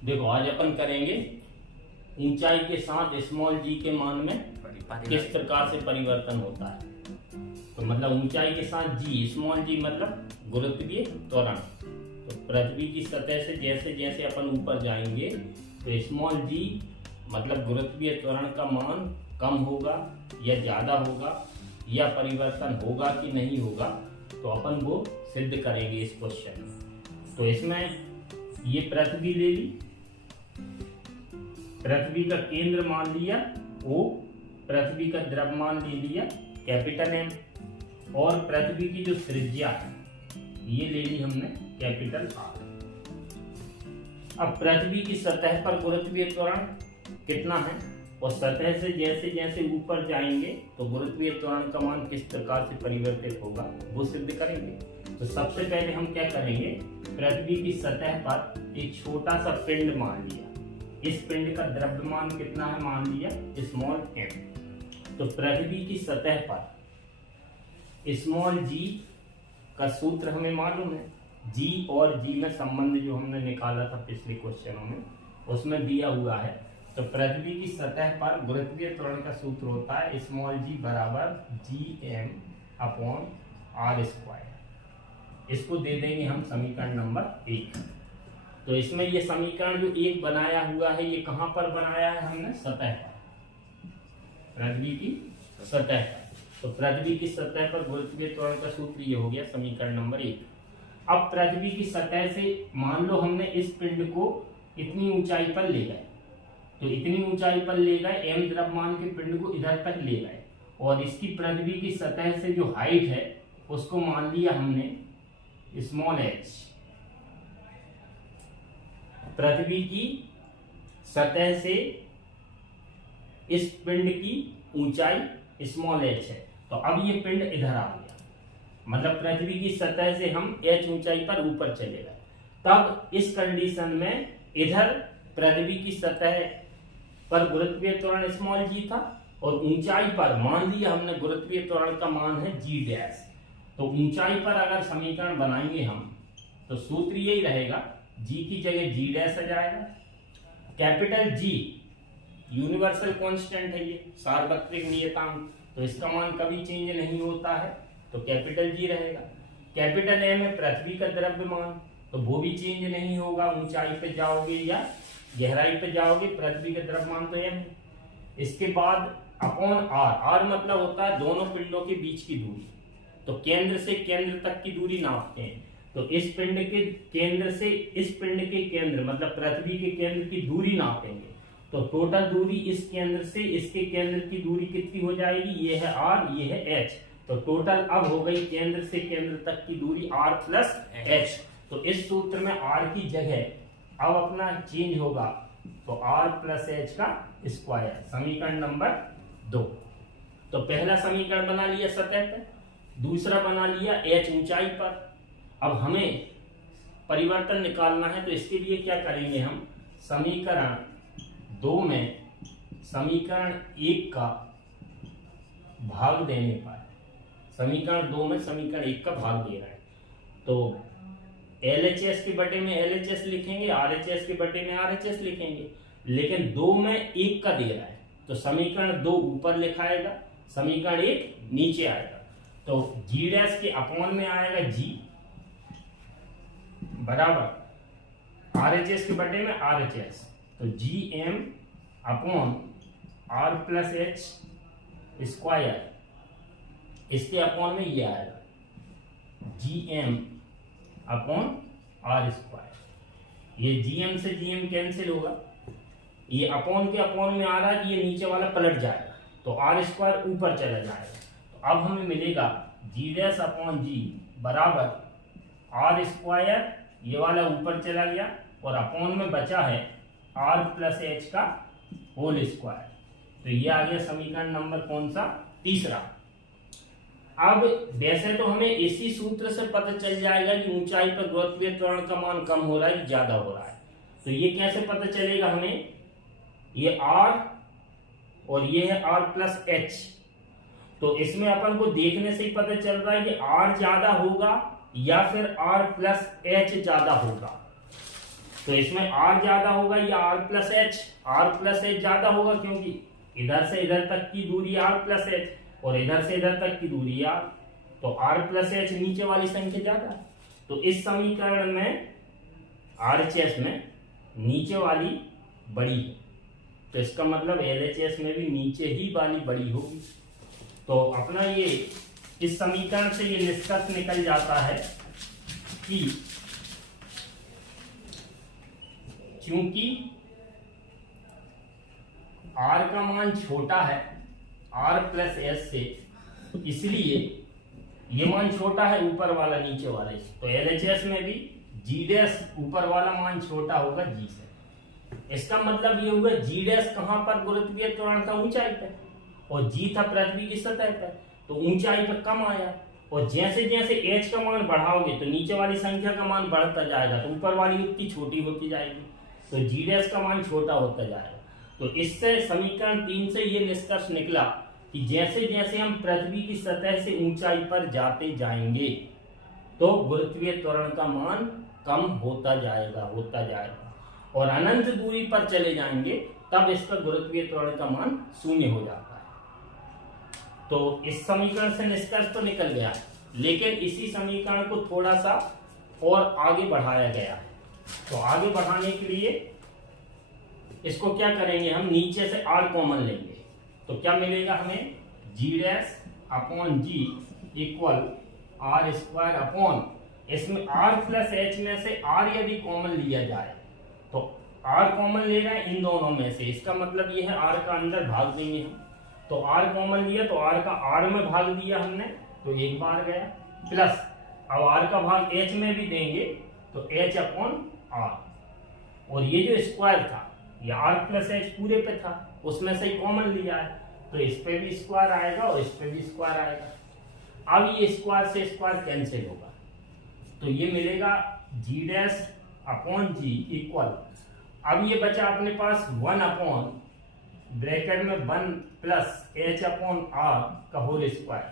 देखो आज अपन करेंगे ऊंचाई के साथ स्मॉल जी के मान में किस प्रकार से परिवर्तन होता है। तो मतलब ऊंचाई के साथ जी, स्मॉल जी मतलब गुरुत्वीय त्वरण। तो पृथ्वी की सतह से जैसे जैसे अपन ऊपर जाएंगे तो स्मॉल जी मतलब गुरुत्वीय त्वरण का मान कम होगा या ज्यादा होगा या परिवर्तन होगा कि नहीं होगा, तो अपन वो सिद्ध करेंगे इस क्वेश्चन में। तो इसमें ये पृथ्वी ले ली, पृथ्वी का केंद्र मान लिया O, पृथ्वी का द्रव्यमान ले लिया कैपिटल M, और पृथ्वी की जो त्रिज्या है ये ले ली हमने कैपिटल R। अब पृथ्वी की सतह पर गुरुत्वीय त्वरण कितना है, और सतह से जैसे जैसे ऊपर जाएंगे तो गुरुत्वीय त्वरण का मान किस प्रकार से परिवर्तित होगा वो सिद्ध करेंगे। तो सबसे पहले हम क्या करेंगे, पृथ्वी की सतह पर एक छोटा सा पिंड मान लिया, इस पिंड का द्रव्यमान कितना है मान लिया स्मॉल m। तो पृथ्वी की सतह पर स्मॉल g का सूत्र हमें मालूम है, g और g में संबंध जो हमने निकाला था पिछले क्वेश्चनों में उसमें दिया हुआ है। तो पृथ्वी की सतह पर गुरुत्वीय त्वरण का सूत्र होता है स्मॉल g बराबर gm अपॉन r स्क्वायर। इसको दे देंगे हम समीकरण नंबर 1। तो इसमें ये समीकरण जो एक बनाया हुआ है ये कहां पर बनाया है हमने, सतह पर, पृथ्वी की सतह पर। तो पृथ्वी की सतह पर गुरुत्वीय त्वरण का सूत्र ये हो गया समीकरण नंबर 1। अब पृथ्वी की सतह से मान लो हमने इस पिंड को इतनी ऊंचाई पर ले गए, तो इतनी ऊंचाई पर ले गए, m द्रव्यमान के पिंड को इधर तक ले गए, और इसकी पृथ्वी की सतह से जो हाइट है उसको मान लिया हमने स्मॉल h। पृथ्वी की सतह से इस पिंड की ऊंचाई स्मॉल h है। तो अब ये पिंड इधर आ गया, मतलब पृथ्वी की सतह से हम h ऊंचाई पर ऊपर चले गए। तब इस कंडीशन में इधर पृथ्वी की सतह पर गुरुत्वीय त्वरण स्मॉल g था, और ऊंचाई पर मान लिया हमने गुरुत्वीय त्वरण का मान है g डैश। तो ऊंचाई पर अगर समीकरण बनाएंगे हम तो सूत्र यही रहेगा, g की जगह g डैश आ जाएगा। कैपिटल G यूनिवर्सल कांस्टेंट है, ये सार्वत्रिक नियतांक, तो इसका मान कभी चेंज नहीं होता है, तो कैपिटल G रहेगा। कैपिटल M है पृथ्वी का द्रव्यमान, तो वो भी चेंज नहीं होगा, ऊंचाई पे जाओगे या गहराई पे जाओगे पृथ्वी का द्रव्यमान तो M है। इसके बाद अपॉन R, R मतलब होता है दोनों पिंडों के बीच की दूरी, तो केंद्र से केंद्र तक की दूरी नापते हैं। तो इस पिंड के केंद्र से इस पिंड के केंद्र मतलब पृथ्वी के केंद्र की दूरी नापेंगे, तो टोटल दूरी इस केंद्र से इसके केंद्र की दूरी कितनी हो जाएगी, ये है R, ये है H। तो टोटल अब हो गई केंद्र से केंद्र तक की दूरी R प्लस H। तो इस सूत्र में R की जगह अब अपना चेंज होगा, तो R प्लस H का स्क्वायर, समीकरण नंबर 2। तो पहला समीकरण बना लिया सतह पर, दूसरा बना लिया H ऊंचाई पर। अब हमें परिवर्तन निकालना है, तो इसके लिए क्या करेंगे हम, समीकरण 2 में समीकरण 1 का भाग देने पर, समीकरण 2 में समीकरण 1 का भाग दे रहा है, तो LHS के बटे में LHS लिखेंगे, RHS के बटे में RHS लिखेंगे, लेकिन 2 में 1 का दे रहा है, तो समीकरण 2 ऊपर लिखाएगा, समीकरण 1 नीचे आएगा। तो G डैश के अपॉन में आएगा G बराबर RHS के बटे में RHS, तो GM upon R plus H square, इसके अपॉन में ये आएगा GM अपॉन R स्क्वायर। ये GM से GM कैंसिल होगा, ये अपॉन के अपॉन में आ रहा है, ये नीचे वाला पलट जाएगा, तो R स्क्वायर ऊपर चला जाएगा। तो अब हमें मिलेगा G डैश अपॉन G बराबर R स्क्वायर, ये वाला ऊपर चला गया, और अपॉन में बचा है R प्लस H का होल स्क्वायर। तो ये आ गया समीकरण नंबर कौन सा, तीसरा। अब वैसे तो हमें इसी सूत्र से पता चल जाएगा कि ऊंचाई पर गुरुत्वीय त्वरण का मान कम हो रहा है ज्यादा हो रहा है। तो ये कैसे पता चलेगा हमें, ये R और ये है R प्लस H, तो इसमें अपन को देखने से ही पता चल रहा है कि R ज्यादा होगा या फिर R प्लस H ज्यादा होगा। तो इसमें आर ज्यादा होगा या R plus H? R plus H ज्यादा होगा, क्योंकि इधर से इधर तक की दूरी आर प्लस एच और इधर से इधर तक की दूरी आर, तो आर प्लस एच नीचे वाली संख्या ज्यादा। तो इस समीकरण में आरएचएस में नीचे वाली बड़ी है, तो इसका मतलब एलएचएस में भी नीचे ही वाली बड़ी होगी। तो अपना ये इस समीकरण से ये निष्कर्ष निकल जाता है कि क्योंकि R का मान छोटा है R प्लस एस से, इसलिए ये मान छोटा है ऊपर वाला नीचे वाले से, तो एलएचएस में भी जी डैश ऊपर वाला मान छोटा होगा जी से। इसका मतलब ये होगा जी डैश कहां पर? गुरुत्वीय त्वरण का ऊंचाई पे, और जी था पृथ्वी की सतह पर, तो ऊंचाई पर कम आया। और जैसे जैसे एच का मान बढ़ाओगे तो नीचे वाली संख्या का मान बढ़ता जाएगा, तो ऊपर वाली उतनी छोटी होती जाएगी, तो जी डैश का मान छोटा होता जाएगा। तो इससे समीकरण 3 से ये निष्कर्ष निकला कि जैसे जैसे हम पृथ्वी की सतह से ऊंचाई पर जाते जाएंगे तो गुरुत्वीय त्वरण का मान कम होता जाएगा और अनंत दूरी पर चले जाएंगे तब इसका गुरुत्वीय त्वरण का मान शून्य हो जाता है। तो इस समीकरण से निष्कर्ष तो निकल गया, लेकिन इसी समीकरण को थोड़ा सा और आगे बढ़ाया गया है। तो आगे बढ़ाने के लिए इसको क्या करेंगे, हम नीचे से r कॉमन लेंगे, तो क्या मिलेगा हमें? G dash upon g equal r square upon, इसमें r प्लस एच में से r यदि कॉमन लिया जाए तो r कॉमन ले रहे हैं इन दोनों में से, इसका मतलब ये है r का अंदर भाग देंगे हम, तो r कॉमन लिया तो r का r में भाग दिया हमने, तो एक बार गया, प्लस अब r का भाग h में भी देंगे तो h अपॉन r, और ये जो स्क्वायर था ये r प्लस एच पूरे पे था, उसमें से ही कॉमन लिया है, तो इस पे भी स्क्वायर आएगा और इस पे भी स्क्वायर आएगा। अब ये स्क्वायर से स्क्वायर कैंसिल होगा, तो ये मिलेगा जी डैश अपॉन जी इक्वल, अब ये बचा अपने पास 1 अपॉन ब्रैकेट में 1 प्लस एच अपॉन आर का होल स्क्वायर।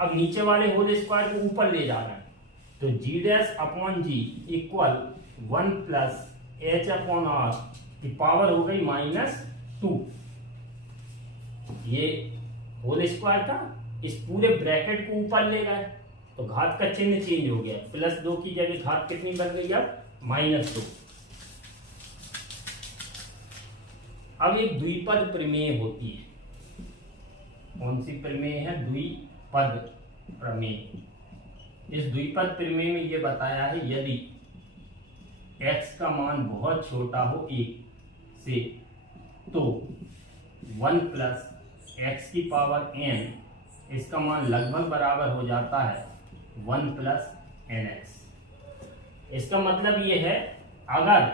अब नीचे वाले होल स्क्वायर को ऊपर ले जाना है, तो g dash upon g equal 1 plus h upon r की पावर हो गई -2। ये होल स्क्वायर था, इस पूरे ब्रैकेट को ऊपर ले गए तो घात का चिन्ह चेंज हो गया, +2 की जगह घात कितनी बन गई अब? -2। अब एक द्विपद प्रमेय होती है, कौन सी प्रमेय है? द्विपद प्रमेय। इस द्विपद प्रमेय में ये बताया है यदि x का मान बहुत छोटा हो 1 से तो 1 प्लस एक्स की पावर n इसका मान लगभग बराबर हो जाता है 1 प्लस nx। इसका मतलब ये है अगर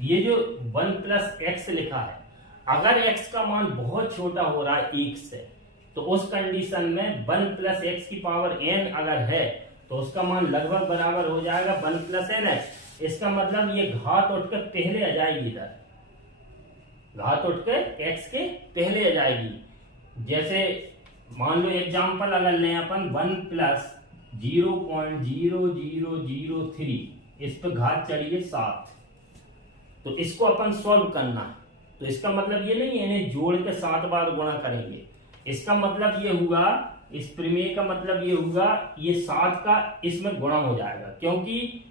ये जो 1 प्लस एक्स लिखा है, अगर x का मान बहुत छोटा हो रहा है 1 से, तो उस कंडीशन में 1 प्लस एक्स की पावर n अगर है तो उसका मान लगभग बराबर हो जाएगा 1 प्लस nx। इसका मतलब ये घात उठ कर पहले आ जाएगी, इधर घात उठ कर x के पहले आ जाएगी। जैसे मान लो एग्जाम्पल अगर लें अपन 1 प्लस 0.0003, इस पर घात चढ़ी है 7, तो इसको अपन सॉल्व करना है, तो इसका मतलब ये नहीं है इन्हें जोड़ के 7 बार गुणा करेंगे, इसका मतलब ये हुआ, इस प्रमेय का मतलब ये हुआ ये 7 का इसमें गुणा हो जाएगा, क्योंकि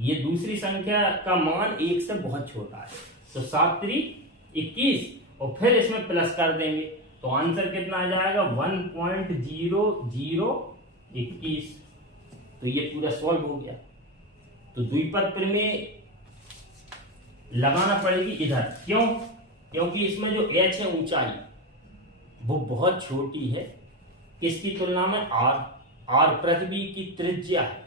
ये दूसरी संख्या का मान 1 से बहुत छोटा है, तो 7 3 21 और फिर इसमें प्लस कर देंगे तो आंसर कितना आ जाएगा 1.0021। तो ये पूरा सॉल्व हो गया। तो द्विपद प्रमेय लगाना पड़ेगी इधर, क्यों? क्योंकि इसमें जो h है ऊंचाई वो बहुत छोटी है, किसकी तुलना में? r पृथ्वी की त्रिज्या है,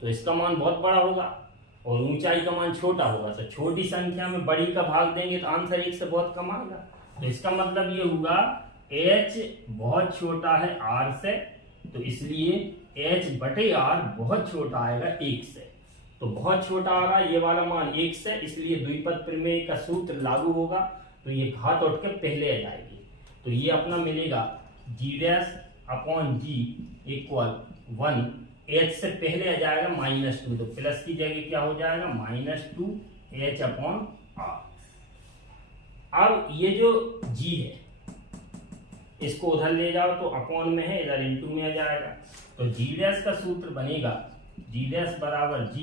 तो इसका मान बहुत बड़ा होगा और ऊंचाई का मान छोटा होगा, तो छोटी संख्या में बड़ी का भाग देंगे तो आंसर 1 से बहुत कम आएगा। तो इसका मतलब ये हुआ h बहुत छोटा है r से, तो इसलिए h बटे r बहुत छोटा आएगा 1 से, तो बहुत छोटा आ रहा है ये वाला मान 1 से, इसलिए द्विपद प्रमेय का सूत्र लागू होगा, तो ये घात उठ कर पहले आ जाएगी। तो ये अपना मिलेगा g dash upon g equal 1 H से पहले आ जाएगा -2, तो प्लस की जगह क्या हो जाएगा -2h/r। अब ये जो g है इसको उधर ले जाओ तो अपॉन में है, इधर इनटू में आ जाएगा। तो g डैश का सूत्र बनेगा g डैश बराबर g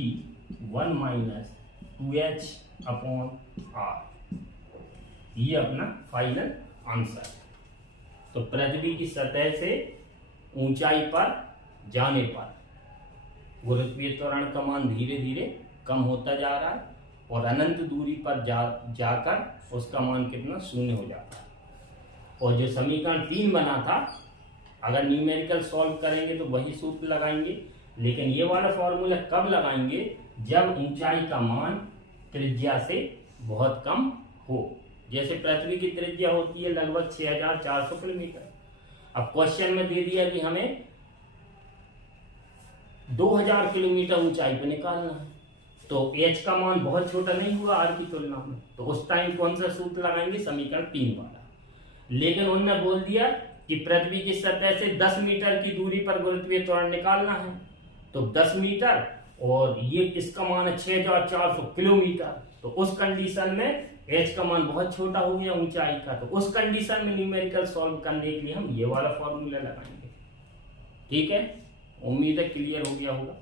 1 - 2h/r। ये अपना फाइनल आंसर है। तो पृथ्वी की सतह से ऊंचाई पर जाने पर गुरुत्वीय त्वरण का मान धीरे धीरे कम होता जा रहा है और अनंत दूरी पर जाकर उसका मान कितना 0 हो जाता है। और जो समीकरण 3 बना था, अगर न्यूमेरिकल सॉल्व करेंगे तो वही सूत्र लगाएंगे, लेकिन ये वाला फॉर्मूला कब लगाएंगे जब ऊंचाई का मान त्रिज्या से बहुत कम हो। जैसे पृथ्वी की त्रिज्या होती है लगभग 6400 किलोमीटर। अब क्वेश्चन में दे दिया कि हमें 2000 किलोमीटर ऊंचाई पे निकालना है, तो h का मान बहुत छोटा नहीं हुआ r की तुलना में, तो उस टाइम कौन सा सूत्र लगाएंगे, समीकरण 3 वाला। लेकिन उन्होंने बोल दिया कि पृथ्वी की सतह से 10 मीटर की दूरी पर गुरुत्वीय त्वरण निकालना है, तो 10 मीटर और ये इसका मान है 6400 किलोमीटर। तो उस कंडीशन में h का मान बहुत छोटा हो गया ऊंचाई का, तो उस कंडीशन में न्यूमेरिकल सॉल्व करने के लिए हम ये वाला फॉर्मूला लगाएंगे। ठीक है, उम्मीद है क्लियर हो गया होगा।